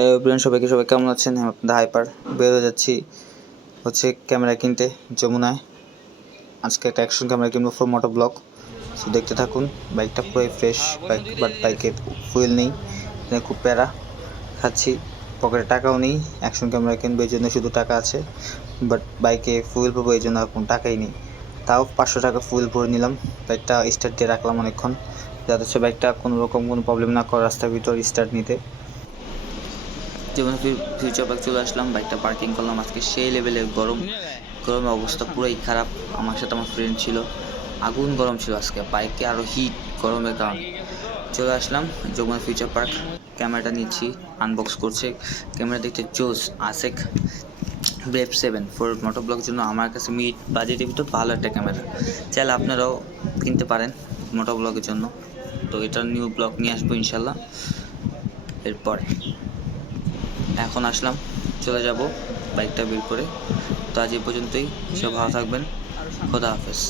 Everyone সবাইকে, সবাই কেমন আছেন? আপনাদের হাইপার বেরো যাচ্ছি হচ্ছে ক্যামেরা কিনতে, যমুনায়। আজকে একটা অ্যাকশন ক্যামেরা কিনবো ফোর মোটো ব্লক সো দেখতে থাকুন বাইকটা পুরোই ফ্রেশ বাইক বাট বাইকে ফুয়েল নেই। খুব প্যারা, খাচ্ছি। পকেটে টাকাও নেই অ্যাকশন ক্যামেরা কিনবো, এই জন্য শুধু টাকা আছে। বাট বাইকে ফুয়েল পাবো এই জন্য আর কোনো টাকাই নেই। তাও পাঁচশো টাকা ফুয়েল ভরে নিলাম। বাইকটা স্টার্ট দিয়ে রাখলাম অনেকক্ষণ। যাতে হচ্ছে বাইকটা কোনো রকম কোনো প্রবলেম না করে রাস্তার ভিতর স্টার্ট নিতে। যেমন ফিউচার পার্ক চলে আসলাম বাইকটা পার্কিং করলাম, আজকে সেই লেভেলে গরম। গরমের অবস্থা পুরাই খারাপ। আমার সাথে আমার ফ্রেন্ড ছিল। আগুন গরম ছিল আজকে। বাইকে আরও হিট গরমের কারণে। চলে আসলাম যমুনা ফিউচার পার্ক ক্যামেরাটা নিচ্ছি আনবক্স করছে। ক্যামেরা দেখতে জোস আসেক brave seven four moto vlog জন্য আমার কাছে মিড বাজেটের ভিতর ভালো একটা ক্যামেরা চাইলে আপনারাও কিনতে পারেন মোটো ব্লগের জন্য। তো এটা নিউ ব্লগ নিয়ে আসব ইনশাল্লাহ। এরপরে এখন আসলাম, চলে যাব বাইকটা বের করে। তো আজ এই পর্যন্তই সব ভালো থাকবেন। খোদা হাফেজ।